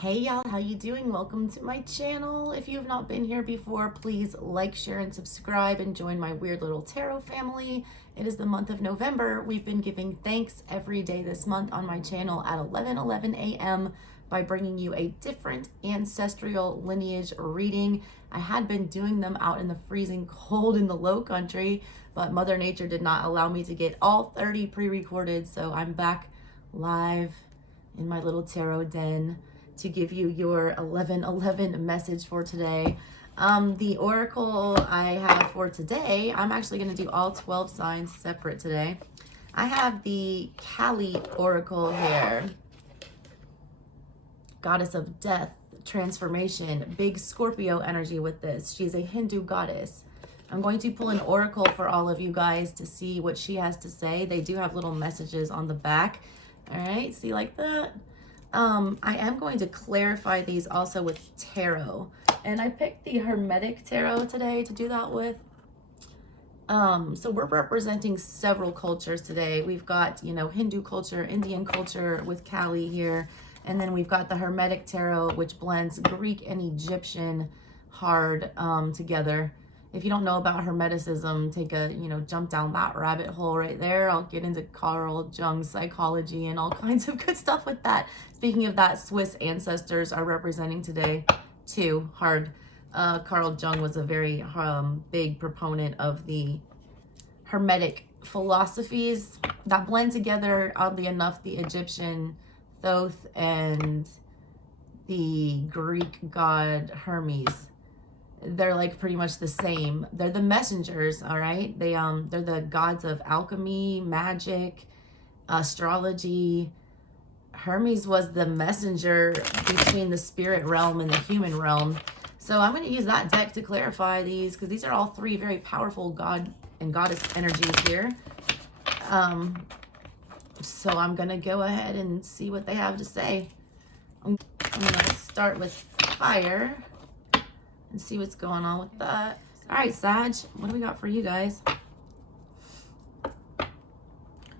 Hey y'all, how you doing? Welcome to my channel. If you have not been here before, please like, share, and subscribe and join my weird little tarot family. It is the month of November. We've been giving thanks every day this month on my channel at 11:11 a.m. by bringing you a different ancestral lineage reading. I had been doing them out in the freezing cold in the low country, but Mother Nature did not allow me to get all 30 pre-recorded, so I'm back live in my little tarot den to give you your 11:11 message for today. The oracle I have for today, I'm actually going to do all 12 signs separate today. I have the Kali oracle here. Goddess of death, transformation, big Scorpio energy with this. She's a Hindu goddess. I'm going to pull an oracle for all of you guys to see what she has to say. They do have little messages on the back. All right, see like that? I am going to clarify these also with tarot, and I picked the Hermetic tarot today to do that with. So we're representing several cultures today. We've got, Hindu culture, Indian culture with Kali here, and then we've got the Hermetic tarot, which blends Greek and Egyptian hard together. If you don't know about Hermeticism, take a, jump down that rabbit hole right there. I'll get into Carl Jung's psychology and all kinds of good stuff with that. Speaking of that, Swiss ancestors are representing today too, hard. Carl Jung was a very big proponent of the Hermetic philosophies that blend together, oddly enough, the Egyptian Thoth and the Greek god Hermes. They're like pretty much the same. They're the messengers, all right? They're the gods of alchemy, magic, astrology. Hermes was the messenger between the spirit realm and the human realm. So I'm going to use that deck to clarify these, because these are all three very powerful god and goddess energies here. So I'm going to go ahead and see what they have to say. I'm going to start with fire and see what's going on with that. All right, Sag, what do we got for you guys?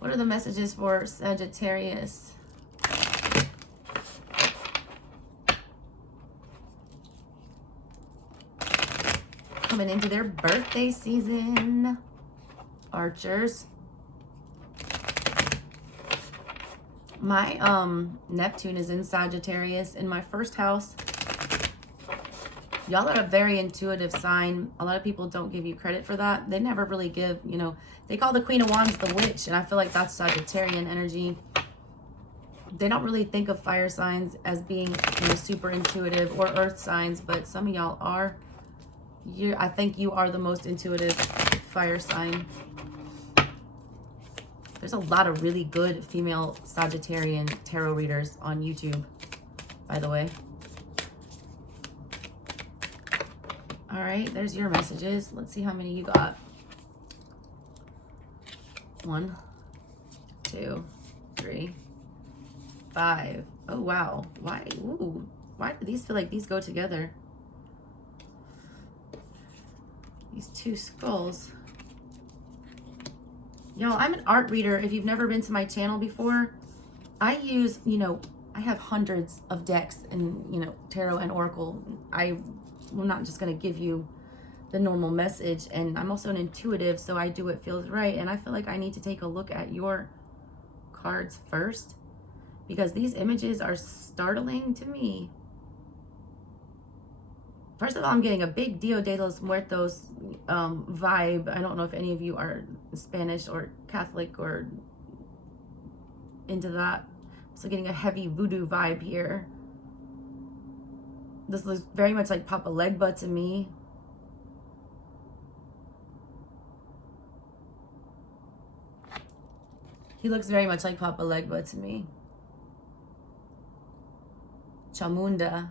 What are the messages for Sagittarius? Coming into their birthday season, Archers. My Neptune is in Sagittarius in my first house. Y'all are a very intuitive sign. A lot of people don't give you credit for that. They never really give, they call the Queen of Wands the witch, and I feel like that's Sagittarian energy. They don't really think of fire signs as being, super intuitive, or earth signs, but some of y'all are. I think you are the most intuitive fire sign. There's a lot of really good female Sagittarian tarot readers on YouTube, by the way. All right, there's your messages. Let's see how many you got. 1, 2, 3, 5. Oh, wow. Why? Ooh, why do these feel like these go together? These two skulls. Y'all, I'm an art reader. If you've never been to my channel before, I use, I have hundreds of decks and, tarot and oracle. I'm not just going to give you the normal message, and I'm also an intuitive, so I do what feels right, and I feel like I need to take a look at your cards first, because these images are startling to me. First of all, I'm getting a big Dia de los Muertos vibe. I don't know if any of you are Spanish or Catholic or into that. So getting a heavy voodoo vibe here. This looks very much like Papa Legba to me. He looks very much like Papa Legba to me. Chamunda.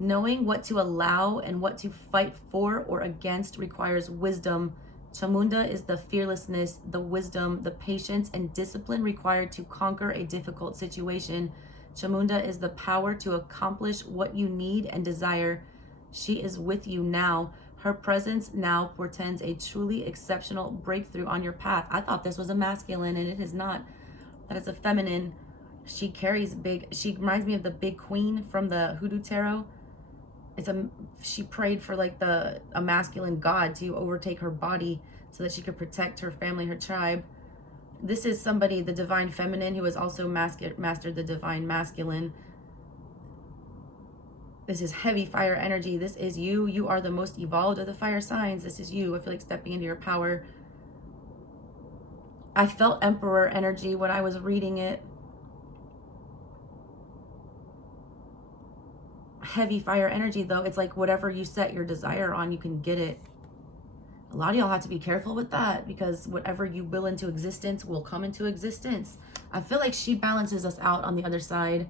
Knowing what to allow and what to fight for or against requires wisdom. Chamunda is the fearlessness, the wisdom, the patience, and discipline required to conquer a difficult situation. Chamunda is the power to accomplish what you need and desire. She is with you now. Her presence now portends a truly exceptional breakthrough on your path. I thought this was a masculine, and it is not. That is a feminine. She carries she reminds me of the big queen from the Hoodoo Tarot. She prayed for like a masculine god to overtake her body so that she could protect her family, her tribe. This is somebody, the divine feminine, who has also mastered the divine masculine. This is heavy fire energy. This is you. You are the most evolved of the fire signs. This is you. I feel like stepping into your power. I felt Emperor energy when I was reading it. Heavy fire energy, though. It's like whatever you set your desire on, you can get it. A lot of y'all have to be careful with that, because whatever you will into existence will come into existence. I feel like she balances us out on the other side.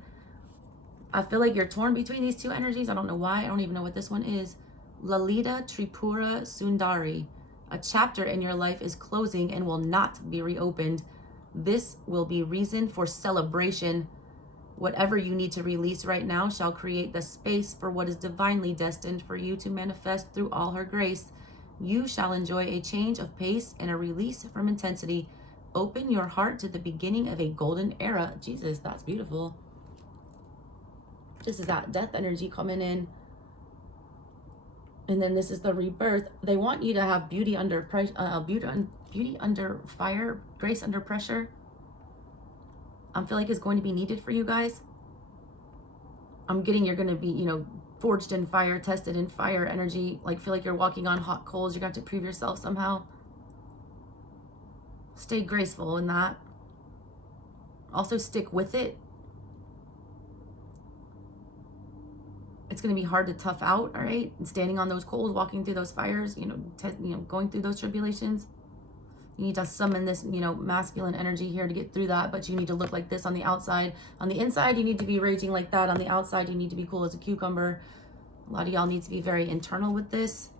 I feel like you're torn between these two energies. I don't know why. I don't even know what this one is. Lalita Tripura Sundari. A chapter in your life is closing and will not be reopened. This will be reason for celebration. Whatever you need to release right now shall create the space for what is divinely destined for you to manifest through all her grace. You shall enjoy a change of pace and a release from intensity. Open your heart to the beginning of a golden era. Jesus, that's beautiful. This is that death energy coming in. And then this is the rebirth. They want you to have beauty under pressure, beauty under fire, grace under pressure. I feel like it's going to be needed for you guys. I'm getting you're going to be, forged in fire, tested in fire energy. Like, feel like you're walking on hot coals. You're going to have to prove yourself somehow. Stay graceful in that. Also stick with it. It's going to be hard to tough out, all right? And standing on those coals, walking through those fires, going through those tribulations. You need to summon this, masculine energy here to get through that, but you need to look like this on the outside. On the inside, you need to be raging like that. On the outside, you need to be cool as a cucumber. A lot of y'all need to be very internal with this.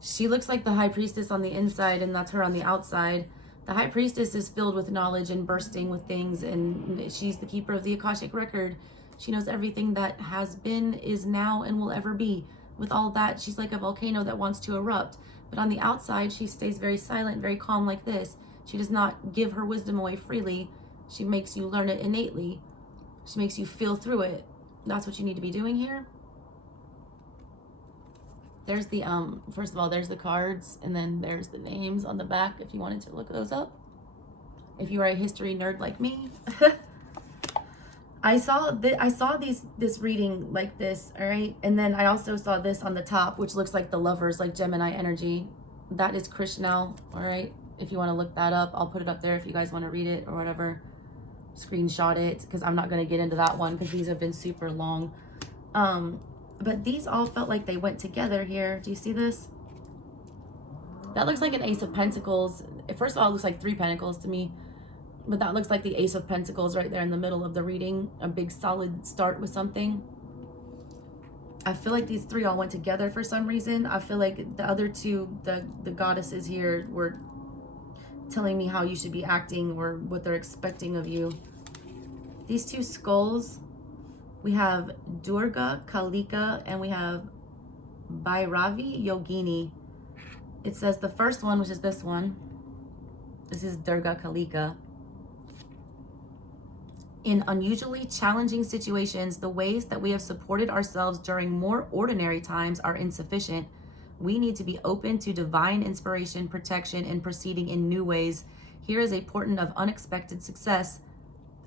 She looks like the high priestess on the inside, and that's her on the outside. The high priestess is filled with knowledge and bursting with things, and she's the keeper of the Akashic record. She knows everything that has been, is now, and will ever be. With all that, she's like a volcano that wants to erupt. But on the outside, she stays very silent, very calm like this. She does not give her wisdom away freely. She makes you learn it innately. She makes you feel through it. That's what you need to be doing here. There's the, first of all, there's the cards, and then there's the names on the back if you wanted to look those up. If you are a history nerd like me. I saw this reading like this, all right? And then I also saw this on the top, which looks like the lovers, like Gemini energy. That is Krishnel, all right? If you want to look that up, I'll put it up there if you guys want to read it or whatever. Screenshot it, because I'm not going to get into that one because these have been super long. But these all felt like they went together here. Do you see this? That looks like an Ace of Pentacles. First of all, it looks like 3 Pentacles to me. But that looks like the Ace of Pentacles right there in the middle of the reading. A big solid start with something. I feel like these 3 all went together for some reason. I feel like the other 2, the goddesses here, were telling me how you should be acting or what they're expecting of you. These 2 skulls, we have Durga Kalika and we have Bhairavi Yogini. It says the first one, which is this one. This is Durga Kalika. In unusually challenging situations, the ways that we have supported ourselves during more ordinary times are insufficient. We need to be open to divine inspiration, protection, and proceeding in new ways. Here is a portent of unexpected success.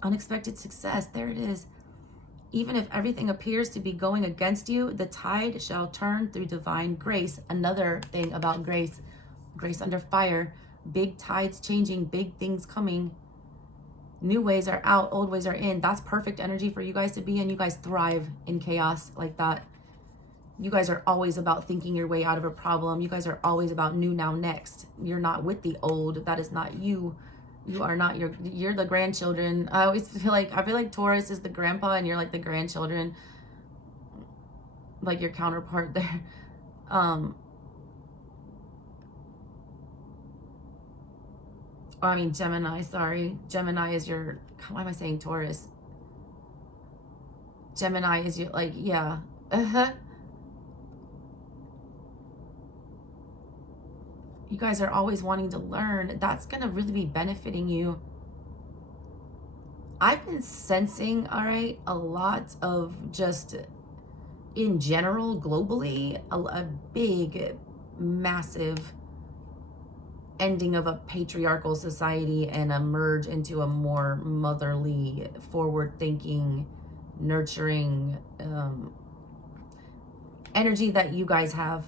Unexpected success, there it is. Even if everything appears to be going against you, the tide shall turn through divine grace. Another thing about grace, grace under fire, big tides changing, big things coming. New ways are out, old ways are in. That's perfect energy for you guys to be in. You guys thrive in chaos like that. You guys are always about thinking your way out of a problem. You guys are always about new, now, next. You're not with the old. That is not you. You are not you're the grandchildren. I feel like Taurus is the grandpa and you're like the grandchildren. Like your counterpart there. I mean, Gemini, sorry. Gemini is your, why am I saying Taurus? Gemini is your, like, yeah. You guys are always wanting to learn. That's going to really be benefiting you. I've been sensing, all right, a lot of just in general, globally, a big, massive ending of a patriarchal society and a merge into a more motherly, forward-thinking, nurturing energy that you guys have.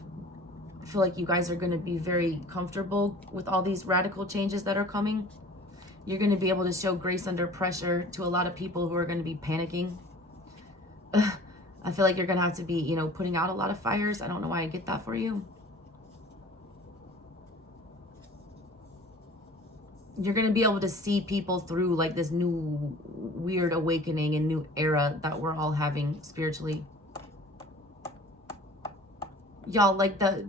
I feel like you guys are going to be very comfortable with all these radical changes that are coming. You're going to be able to show grace under pressure to a lot of people who are going to be panicking. I feel like you're going to have to be, you know, putting out a lot of fires. I don't know why I get that for you. You're going to be able to see people through like this new weird awakening and new era that we're all having spiritually. Y'all, like the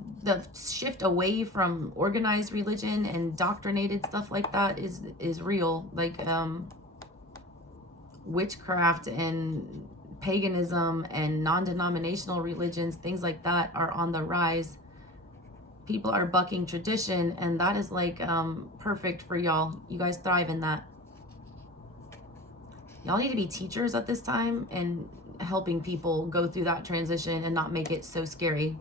shift away from organized religion and doctrinated stuff like that is real. Like witchcraft and paganism and non-denominational religions, things like that are on the rise. People are bucking tradition, and that is like perfect for y'all. You guys thrive in that. Y'all need to be teachers at this time and helping people go through that transition and not make it so scary.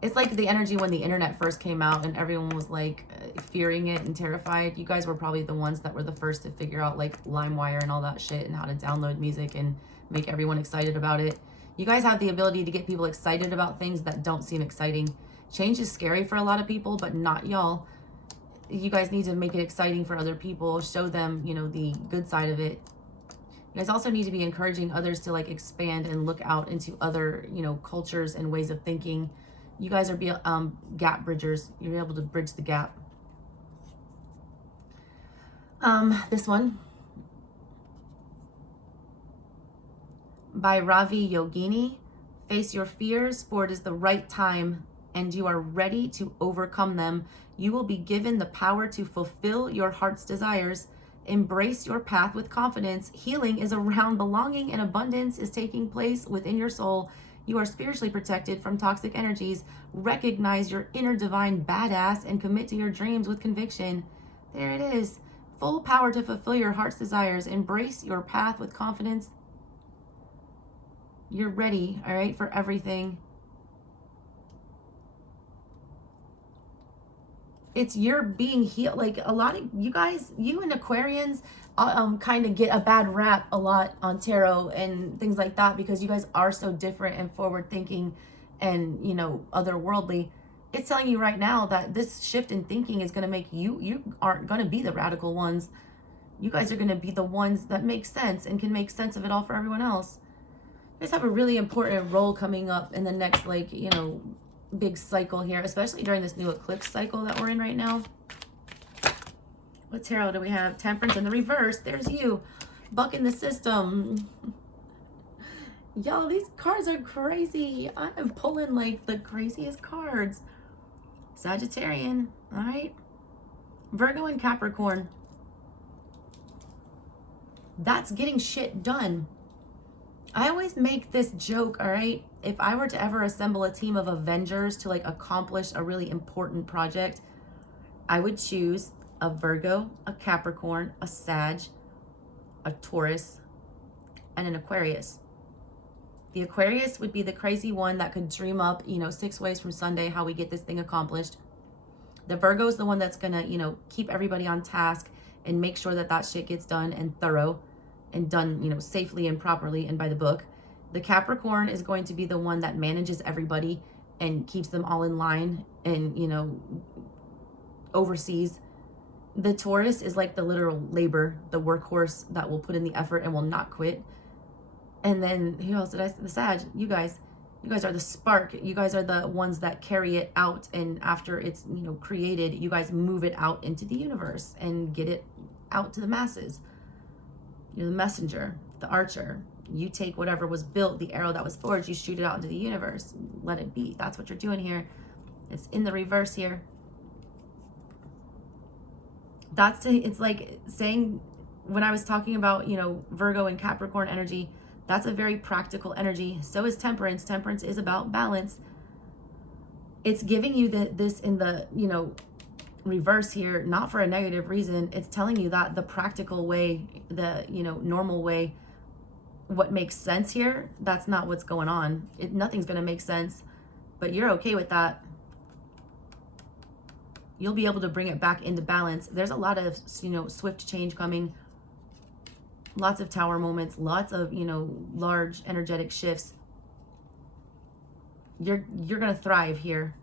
It's like the energy when the internet first came out and everyone was like fearing it and terrified. You guys were probably the ones that were the first to figure out like LimeWire and all that shit and how to download music and make everyone excited about it. You guys have the ability to get people excited about things that don't seem exciting. Change is scary for a lot of people, but not y'all. You guys need to make it exciting for other people. Show them, you know, the good side of it. You guys also need to be encouraging others to like expand and look out into other, you know, cultures and ways of thinking. You guys are gap bridgers. You're able to bridge the gap. This one by Ravi Yogini. Face your fears, for it is the right time and you are ready to overcome them. You will be given the power to fulfill your heart's desires. Embrace your path with confidence. Healing is around belonging and abundance is taking place within your soul. You are spiritually protected from toxic energies. Recognize your inner divine badass and commit to your dreams with conviction. There it is. Full power to fulfill your heart's desires. Embrace your path with confidence. You're ready, all right, for everything. It's you're being healed. Like a lot of you guys, you and Aquarians kind of get a bad rap a lot on tarot and things like that because you guys are so different and forward thinking and, you know, otherworldly. It's telling you right now that this shift in thinking is going to make you aren't going to be the radical ones. You guys are going to be the ones that make sense and can make sense of it all for everyone else. You guys have a really important role coming up in the next, like, you know, big cycle here, especially during this new eclipse cycle that we're in right now. What tarot do we have? Temperance in the reverse. There's you bucking the system. Y'all, these cards are crazy. I am pulling like the craziest cards. Sagittarian, all right. Virgo and Capricorn. That's getting shit done. I always make this joke, all right? If I were to ever assemble a team of Avengers to like accomplish a really important project, I would choose a Virgo, a Capricorn, a Sag, a Taurus, and an Aquarius. The Aquarius would be the crazy one that could dream up, you know, 6 ways from Sunday how we get this thing accomplished. The Virgo is the one that's gonna, you know, keep everybody on task and make sure that that shit gets done and thorough and done, you know, safely and properly and by the book. The Capricorn is going to be the one that manages everybody and keeps them all in line and, you know, oversees. The Taurus is like the literal labor, the workhorse that will put in the effort and will not quit. And then who else did I say? The Sag, you guys are the spark. You guys are the ones that carry it out. And after it's, you know, created, you guys move it out into the universe and get it out to the masses. You're the messenger, the archer. You take whatever was built, the arrow that was forged, you shoot it out into the universe. Let it be. That's what you're doing here. It's in the reverse here. It's like saying, when I was talking about, you know, Virgo and Capricorn energy, that's a very practical energy. So is Temperance. Temperance is about balance. It's giving you this in the, you know, reverse here, not for a negative reason. It's telling you that the practical way, the, you know, normal way, what makes sense here, that's not what's going on. Nothing's going to make sense, but you're okay with that. You'll be able to bring it back into balance. There's a lot of, you know, swift change coming. Lots of tower moments, lots of, you know, large energetic shifts. You're going to thrive here.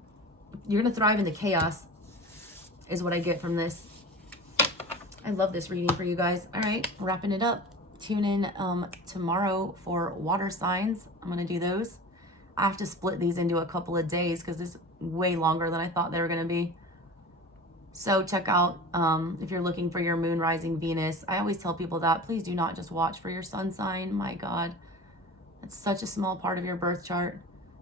You're going to thrive in the chaos is what I get from this. I love this reading for you guys. All right, wrapping it up. Tune in tomorrow for water signs. I'm going to do those. I have to split these into a couple of days because this is way longer than I thought they were going to be. So check out, if you're looking for your moon, rising, Venus. I always tell people that please do not just watch for your sun sign. My God, that's such a small part of your birth chart.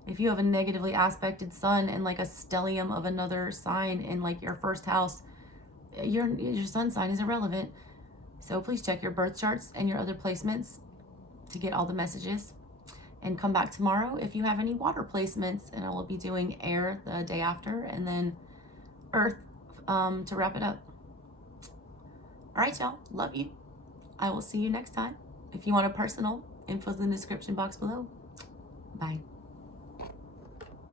If you have a negatively aspected sun and like a stellium of another sign in like your first house, your sun sign is irrelevant. So please check your birth charts and your other placements to get all the messages. And come back tomorrow if you have any water placements, and I will be doing air the day after, and then earth to wrap it up. All right, y'all. Love you. I will see you next time. If you want a personal, info's in the description box below. Bye.